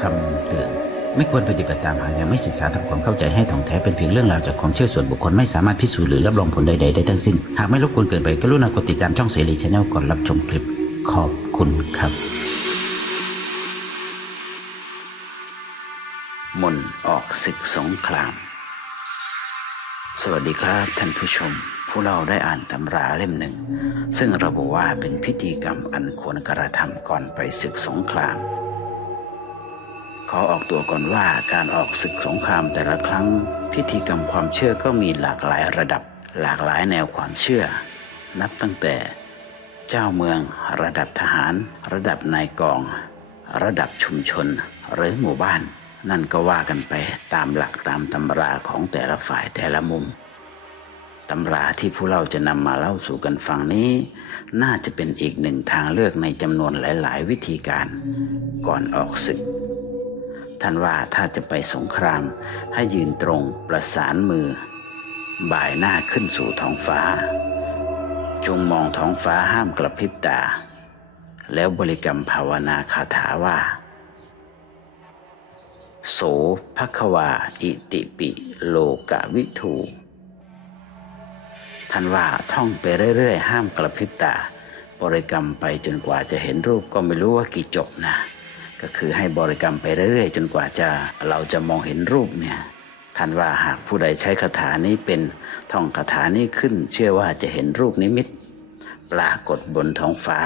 คำเตือนไม่ควรปฏิบัติตามหากยังไม่ศึกษาทำความเข้าใจให้ถ่องแท้เป็นเพียงเรื่องราวจากความเชื่อส่วนบุคคลไม่สามารถพิสูจน์หรือรับรองผลใดๆได้ทั้งสิ้น หากไม่รบกวนเกินไปกรุณากดติดตามช่องเสรีชาแนลก่อนรับชมคลิป ขอบคุณครับ มนออกศึกสงคราม สวัสดีครับท่านผู้ชม ผู้เราได้อ่านตำราเล่มหนึ่ง ซึ่งระบุว่าเป็นพิธีกรรมอันควรกระทำก่อนไปศึกสงคราม ขอออกตัวก่อนว่าการออกศึกสงครามแต่ละครั้ง พิธีกรรมความเชื่อก็มีหลากหลายระดับ หลากหลายแนวความเชื่อ นับตั้งแต่เจ้าเมืองระดับทหาร ระดับนายกอง ระดับชุมชน หรือหมู่บ้าน นั่นก็ว่ากันไปตามหลักตามตำราของแต่ละฝ่ายแต่ละมุมตำราที่ผู้เล่าจะนำมาเล่าสู่กันฟังนี้ น่าจะเป็นอีกหนึ่งทางเลือกในจำนวนหลาย ๆ วิธีการ ก่อนออกศึก ท่านว่าถ้าจะไปสงคราม ให้ยืนตรงประสานมือ บ่ายหน้าขึ้นสู่ท้องฟ้า จงมองท้องฟ้าห้ามกระพริบตา แล้วบริกรรมภาวนาคาถาว่า โสภควาอิติปิโลกวิทูท่านว่าท่องไปเรื่อยๆ ห้ามกระพริบตา บริกรรมไปจนกว่าจะเห็นรูปก็ไม่รู้ว่ากี่จบนะ ก็คือให้บริกรรมไปเรื่อยๆ จนกว่าจะเราจะมองเห็นรูปเนี่ยท่านว่าหากผู้ใดใช้คาถานี้เป็นท่องคาถานี้ขึ้น เชื่อว่าจะเห็นรูปนิมิต ปรากฏบนท้องฟ้า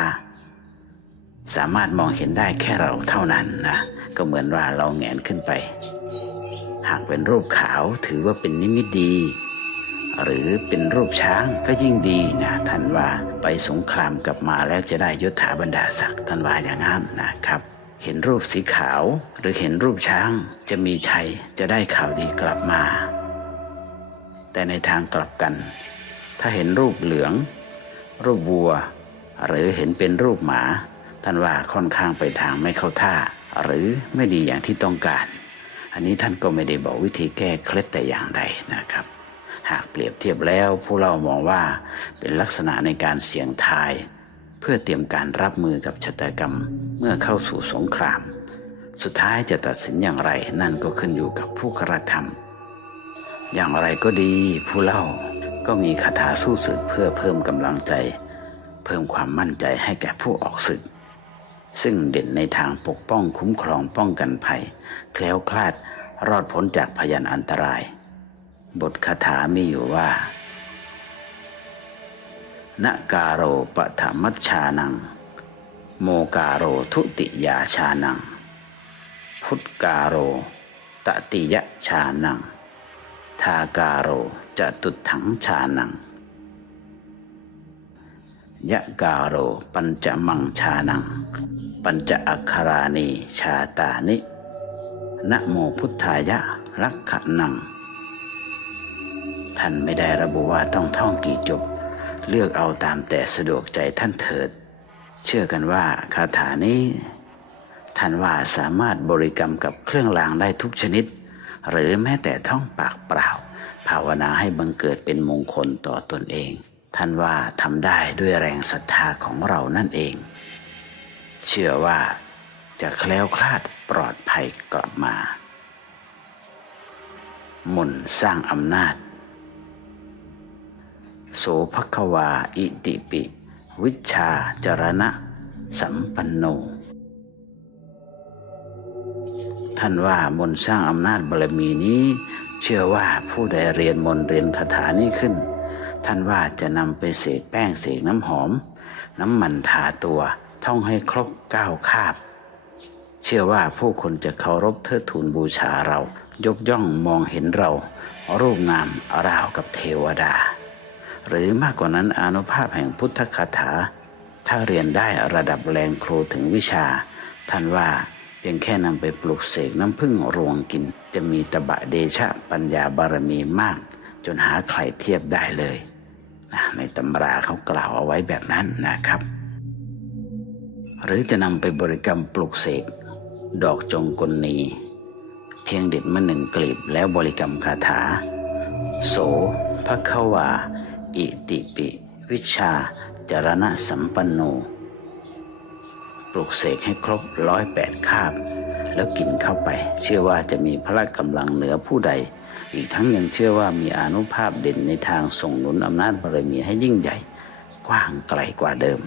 สามารถมองเห็นได้แค่เราเท่านั้นนะก็เหมือนว่าเราแงนขึ้นไป หากเป็นรูปขาวถือว่าเป็นนิมิตดี หรือเป็นรูปช้างก็ยิ่งดีนะท่านว่าไปสงครามกลับมาแล้วจะได้ยศถาบรรดาศักดิ์ท่านว่าอย่างนั้นนะครับ เห็นรูปสีขาวหรือเห็นรูปช้างจะมีชัยจะได้ข่าวดีกลับมา แต่ในทางกลับกัน ถ้าเห็นรูปเหลือง รูปวัว หรือเห็นเป็นรูปหมาท่านว่าค่อนข้างไปทางไม่เข้าท่า หรือไม่ดีอย่างที่ต้องการ อันนี้ท่านก็ไม่ได้บอกวิธีแก้เคล็ดแต่อย่างใดนะครับ หากเปรียบเทียบแล้วผู้เรามองว่าเป็นลักษณะในการเสี่ยงทาย พื่อเตรียมการรับมือกับชะตากรรมเมื่อเข้าสู่สงคราม สุดท้ายจะตัดสินอย่างไรนั่นก็ขึ้นอยู่กับผู้กระทำอย่างไรก็ดีผู้เล่าก็มีคาถาสู้ศึกเพื่อเพิ่มกำลังใจ เพิ่มความมั่นใจให้แก่ผู้ออกศึก ซึ่งเด่นในทางปกป้องคุ้มครองป้องกันภัย แคล้วคลาดรอดพ้นจากพยันอันตราย บทคาถามีอยู่ว่า นกาโรปถมัชชานัง โมกาโรทุติยาชานัง พุทธกาโรตติยะชานัง ทากาโรจะตุถังชานัง ยะกาโรปัญจมังชานัง ปัญจอัคคารานีชาตานิ นะโมพุทธายะรักขะนัง ท่านไม่ได้ระบุว่าต้องท่องกี่จบ เลือกเอาตามแต่สะดวกใจท่านเถิด เชื่อกันว่าคาถานี้ ท่านว่าสามารถบริกรรมกับเครื่องรางได้ทุกชนิด หรือแม้แต่ท่องปากเปล่า ภาวนาให้บังเกิดเป็นมงคลต่อตนเอง ท่านว่าทำได้ด้วยแรงศรัทธาของเรานั่นเอง เชื่อว่าจะแคล้วคลาดปลอดภัยกลับมา มนสร้างอำนาจ โสภควาอิติปิ วิชาจรณะ สัมปันโน ท่านว่ามนต์สร้างอำนาจบารมีนี้ เชื่อว่าผู้ใดเรียนมนต์เรียนคาถานี้ขึ้น ท่านว่าจะนำไปเสกแป้งเสกน้ำหอม น้ำมันทาตัว ท่องให้ครบเก้าคาบ เชื่อว่าผู้คนจะเคารพเทิดทูนบูชาเรา ยกย่องมองเห็นเรา รูปงามราวกับเทวดา หรือมากกว่านั้นอนุภาพแห่งพุทธคาถา ถ้าเรียนได้ระดับแรงครูถึงวิชา ท่านว่าเพียงแค่นำไปปลูกเสกน้ำพึ่งรวงกิน จะมีตบะเดชะปัญญาบารมีมาก จนหาใครเทียบได้เลยนะในตำราเขากล่าวเอาไว้แบบนั้นนะครับ หรือจะนำไปบริกรรมปลุกเสกดอกจงกลนีเพียงเด็ดมาหนึ่งกลีบแล้วบริกรรมคาถา โสภควา อิติปิ วิชาจารณะสัมปันโน ปลุกเสกให้ครบร้อยแปดคาบ แล้วกินเข้าไป เชื่อว่าจะมีพละกำลังเหนือผู้ใด อีกทั้งยังเชื่อว่ามีอนุภาพเด่นในทางส่งหนุนอำนาจบารมีให้ยิ่งใหญ่ กว้างไกลกว่าเดิม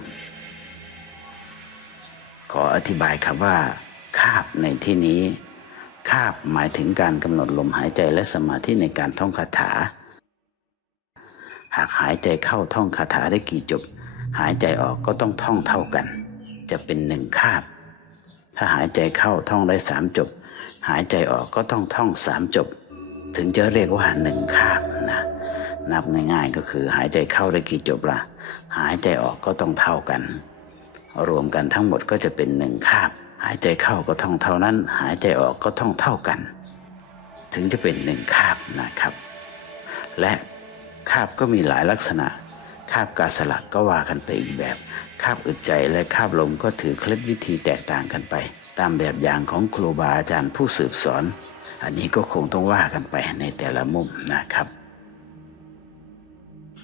ขออธิบายครับว่าคาบในที่นี้คาบหมายถึงการกำหนดลมหายใจและสมาธิในการท่องคาถา หากหายใจเข้าท่องคาถาได้กี่จบ หายใจออกก็ต้องท่องเท่ากัน จะเป็นหนึ่งคาบ ถ้าหายใจเข้าท่องได้สามจบ หายใจออกก็ต้องท่องสามจบ ถึงจะเรียกว่าหนึ่งคาบนะนับง่ายๆก็คือหายใจเข้าได้กี่จบละหายใจออกก็ต้องเท่ากัน รวมกันทั้งหมดก็จะเป็นหนึ่งคาบ หายใจเข้าก็ท่องเท่านั้น หายใจออกก็ท่องเท่ากัน ถึงจะเป็นหนึ่งคาบนะครับ และ คาบก็มีหลายลักษณะ คาบกาสลักก็ว่ากันไปอีกแบบ คาบอึดใจและคาบลมก็ถือเคล็ดวิธีแตกต่างกันไป ตามแบบอย่างของครูบาอาจารย์ผู้สืบสอน อันนี้ก็คงต้องว่ากันไปในแต่ละมุมนะครับ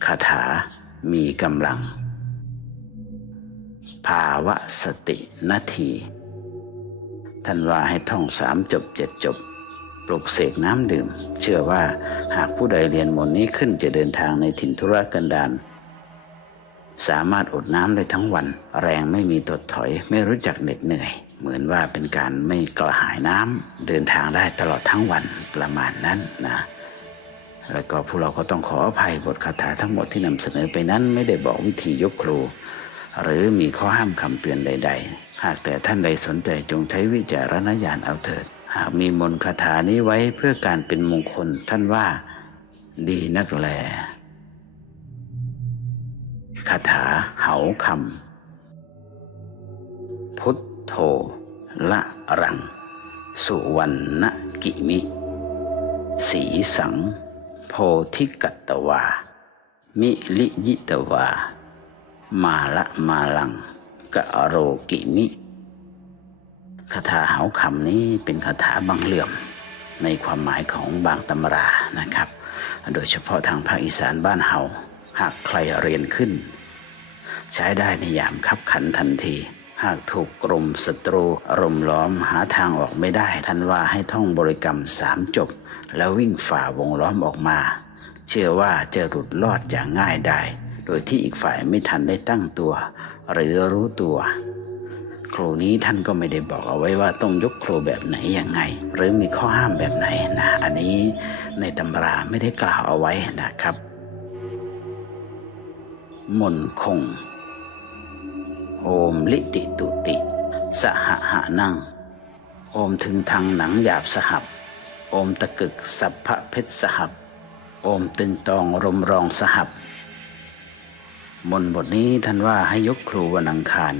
คาถามีกำลัง ภาวะสตินาทีท่านว่าให้ท่องสามจบเจ็ดจบ ปลุกเสกน้ำดื่ม เชื่อว่าหากผู้ใดเรียนมนต์นี้ขึ้นจะเดินทางในถิ่นธุรกันดารสามารถอดน้ำได้ทั้งวัน แรงไม่มีตดถอย ไม่รู้จักเหน็ดเหนื่อย เหมือนว่าเป็นการไม่กระหายน้ำเดินทางได้ตลอดทั้งวันประมาณนั้นนะแล้วก็พวกเราก็ต้องขออภัยบทคาถาทั้งหมดที่นำเสนอไปนั้นไม่ได้บอกวิธียกครู หรือมีข้อห้ามคำเตือนใด ๆ หากแต่ท่านใดสนใจจงใช้วิจารณญาณเอาเถิด หากมีมนต์คาถานี้ไว้เพื่อการเป็นมงคลท่านว่าดีนักแลคาถาเหาคำพุทโธละรัง สุวรรณกิมิ สีสัง โพธิกัตตวา มิลิยิตวา มาละมาลังกะโรกิมิ คาถาเหาคำนี้เป็นคาถาบางเหลื่อมในความหมายของบางตำรานะครับ โดยเฉพาะทางภาคอีสานบ้านเฮาหากใครเรียนขึ้น ใช้ได้ในยามคับขันทันที หากถูกกลุ่มศัตรูรมล้อมหาทางออกไม่ได้ ท่านว่าให้ท่องบริกรรมสามจบ แล้ววิ่งฝ่าวงล้อมออกมา เชื่อว่าจะหลุดรอดอย่างง่ายได้ โดยที่อีกฝ่ายไม่ทันได้ตั้งตัว หรือรู้ตัว ครูนี้ท่านก็ไม่ได้บอกเอาไว้ว่าต้องยกครูแบบไหนยังไง หรือมีข้อห้ามแบบไหนนะอันนี้ในตำราไม่ได้กล่าวเอาไว้นะครับมนคง โอมลิติตุติ สหหะนั่ง โอมถึงทางหนังหยาบสหับ โอมตะกึกสัพพะเพชรสหับ โอมตึงตองรมรองสหับ มนบทนี้ท่านว่าให้ยกครูวันอังคาร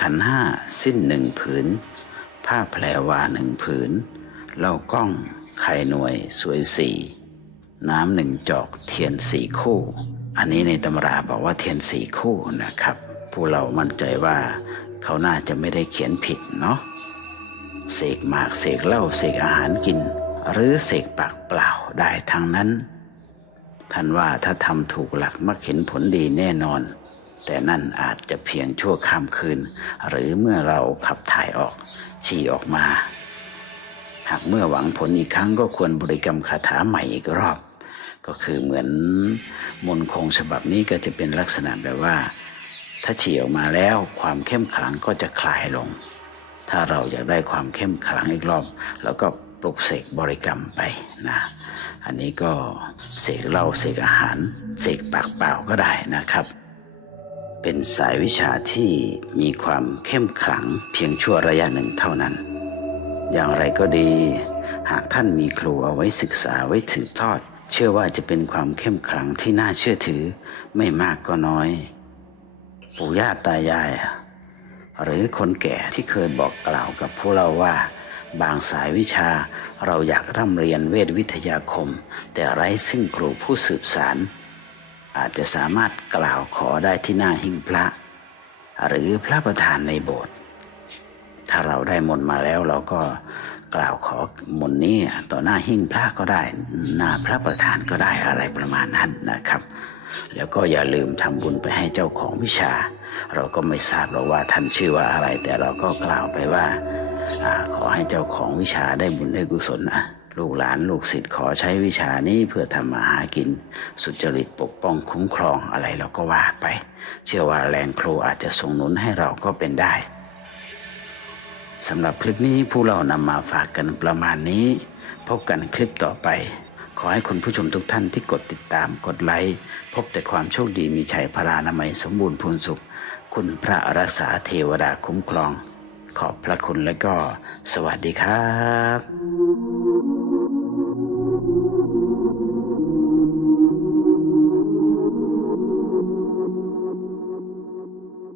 ขันห้าสิ้นหนึ่งผืน ผ้าแพรวาหนึ่งผืนเหล้ากล้องไข่หน่วยสวยสีน้ำหนึ่งจอกเทียนสี่คู่ อันนี้ในตำราบอกว่าเทียนสี่คู่นะครับ ผู้เรามั่นใจว่าเขาน่าจะไม่ได้เขียนผิดเนาะเสกหมากเสกเหล้าเสกอาหารกิน หรือเสกปากเปล่าได้ทั้งนั้น ท่านว่าถ้าทำถูกหลักมักเห็นผลดีแน่นอน แต่นั่นอาจจะเพียงชั่วข้ามคืน หรือเมื่อเราขับถ่ายออก ฉี่ออกมา หากเมื่อหวังผลอีกครั้งก็ควรบริกรรมคาถาใหม่อีกรอบ ก็คือเหมือนมนคงฉบับนี้ก็จะเป็นลักษณะแบบว่า ถ้าฉี่ออกมาแล้วความเข้มขลังก็จะคลายลง ถ้าเราอยากได้ความเข้มขลังอีกรอบเราก็ปลุกเสกบริกรรมไปนะอันนี้ก็เสกเหล้าเสกอาหาร เสกปากเปล่าก็ได้นะครับ เป็นสายวิชาที่มีความเข้มขลังเพียงชั่วระยะหนึ่งเท่านั้น อย่างไรก็ดี หากท่านมีครูเอาไว้ศึกษาไว้ถือทอด เชื่อว่าจะเป็นความเข้มขลังที่น่าเชื่อถือไม่มากก็น้อย ปู่ย่าตายาย หรือคนแก่ที่เคยบอกกล่าวกับพวกเราว่า บางสายวิชาเราอยากร่ำเรียนเวทวิทยาคม แต่ไร้ซึ่งครูผู้สืบสาร อาจจะสามารถกล่าวขอได้ที่หน้าหิ้งพระ หรือพระประธานในโบสถ์ถ้าเราได้มนมาแล้วเราก็กล่าวขอมนนี้ต่อหน้าหิ้งพระก็ได้ หน้าพระประธานก็ได้อะไรประมาณนั้นนะครับ แล้วก็อย่าลืมทำบุญไปให้เจ้าของวิชา เราก็ไม่ทราบหรอกว่าท่านชื่อว่าอะไร แต่เราก็กล่าวไปว่าอขอให้เจ้าของวิชาได้บุญได้กุศลนะ ลูกหลานลูกศิษย์ขอใช้วิชานี้เพื่อทำมาหากิน สุจริตปกป้องคุ้มครองอะไรเราก็ว่าไป เชื่อว่าแรงครูอาจจะส่งหนุนให้เราก็เป็นได้สำหรับคลิปนี้ผู้เรานำมาฝากกันประมาณนี้ พบกันคลิปต่อไป ขอให้คุณผู้ชมทุกท่านที่กดติดตามกดไลค์พบแต่ความโชคดีมีชัยพลานามัยสมบูรณ์พูนสุข คุณพระรักษาเทวดาคุ้มครอง ขอบพระคุณและก็ สวัสดีครับ